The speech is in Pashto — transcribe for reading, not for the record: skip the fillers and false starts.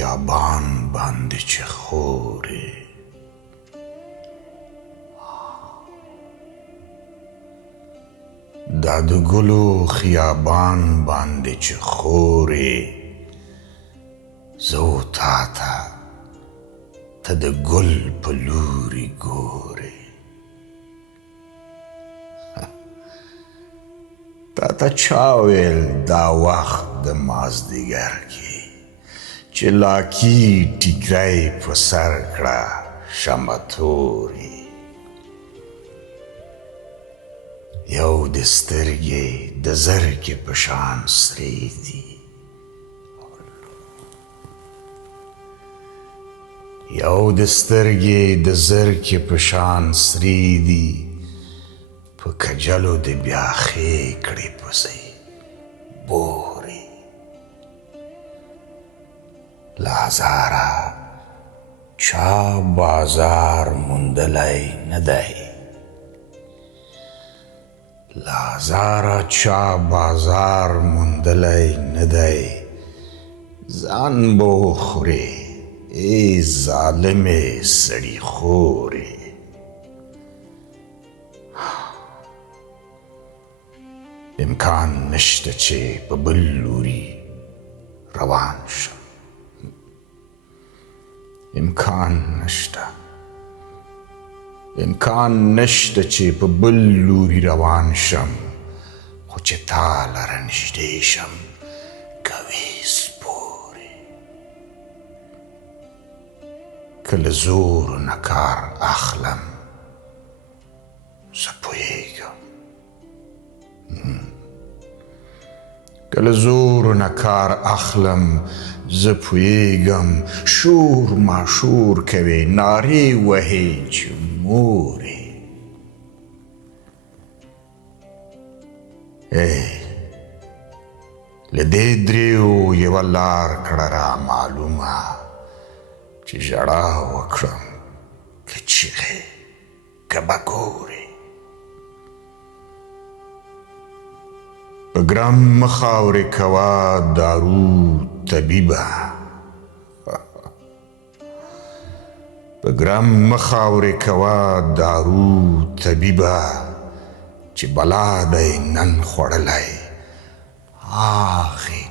خیابان باندې چې خورې دا د ګلو خیابان باندې چې خورې زه و تا ته ته د ګل په لوري ګورې تا ته چا ویل دا وخت د مازدیګر کې چې لاکي ټیکری په سر کړه شمع تورې یو د سترګې د زرکې په شان سرې دي یو د سترګې د زرکې په شان سرې دي په کجلو د بیاخې کړې پسې بورې له هزاره چا بازار موندلی نه دی له هزاره چا بازار موندلی نه دی ځان به وخورې ای ظالمې سړي خورې امکان نشته چې په بل لوري روان شم امکان نشته چې په بل لوري روان شم خو چې تا لره نږدې شم کوې سپورې که له زورو نه کار اخلم زه پوهېږم که له زورو نه کار اخلم زه پوهېږم شور ماشور کوې نارې وهې چې مورې له دې دریو یوه لار کړه را معلومه چې ژړا وکړم که چیغې که بګورې په ګرم مه خاورې کوه دارو طبیبه په ګرم مه خاورې کوه دارو طبیبه چې بلا دی نن خوړلی آخې